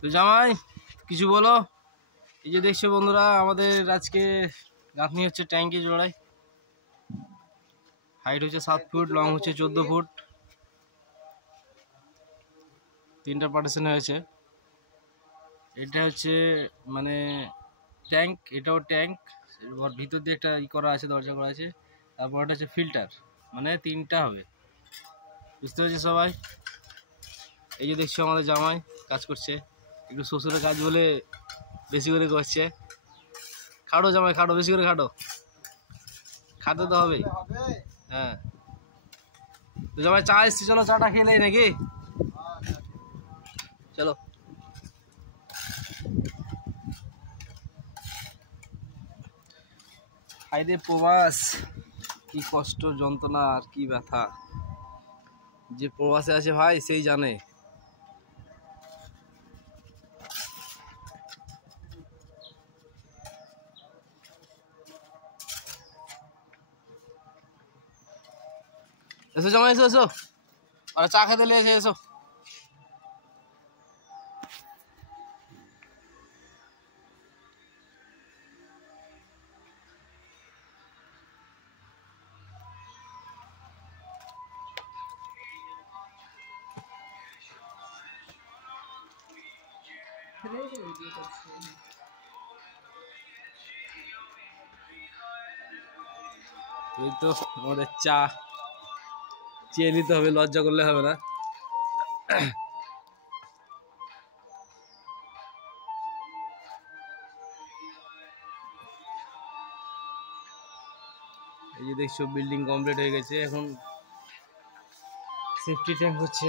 তো জামাই কিছু বলো। এই যে দেখছো বন্ধুরা, আমাদের আজকে গাঁথনি হচ্ছে ট্যাঙ্কি জোড়ায়। হাইট হচ্ছে 7 ফুট, লং হচ্ছে 14 ফুট। 3টা পার্টিশন হয়েছে। এটা হচ্ছে মানে ট্যাঙ্ক, এটাও ট্যাঙ্ক। ভিতর দিয়ে একটা করা আছে, দরজা করা আছে। তারপর এটা হচ্ছে ফিল্টার, মানে 3টা হবে। বুঝতে পারছি সবাই? এই যে দেখছো আমাদের জামাই কাজ করছে, একটু শ্বশুরের কাজ বলে বেশি করে করছে। খাটো জামাই, খাটো, বেশি করে খাটো, খাতে তো হবেই। হ্যাঁ তো জামাই চা এসছি, চলো চাটা খেয়ে নেই নাকি? চলো। হাইরে প্রবাস, কি কষ্ট, যন্ত্রণা আর কি ব্যথা। যে প্রবাসে আছে ভাই সেই জানে। এসো জামাই, এসো এসো, আর চা খেতে লেগেছে, এসো। এই তো আমাদের চা চেয়ে নিতে হবে, লজ্জা করলে হবে না। এই যে দেখছো বিল্ডিং কমপ্লিট হয়ে গেছে, এখন সেফটি ট্যাঙ্ক হচ্ছে।